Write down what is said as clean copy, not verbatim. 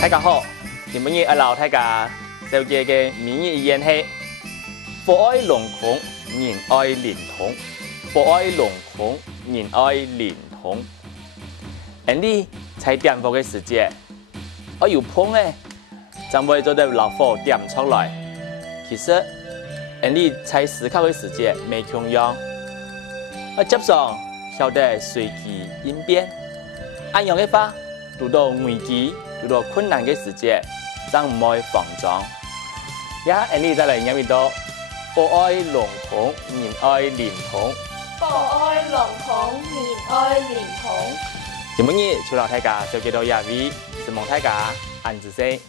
大家好，今日阿老大家小姐嘅名语言係：佛愛龍孔，人愛連同；佛愛龍孔，人愛連同。你在點火嘅時節，我有碰咧，就會做到老火點出來。其實，你在思考嘅時節未窮樣，我接上曉得隨機應變，按樣嘅話，遇到危機。遇到困難嘅時節，就唔會慌張。你再嚟念一度：佛愛龍孔，人愛連同。佛愛龍孔，人愛連同。今日除了大家就見到一位，希望大家安子些。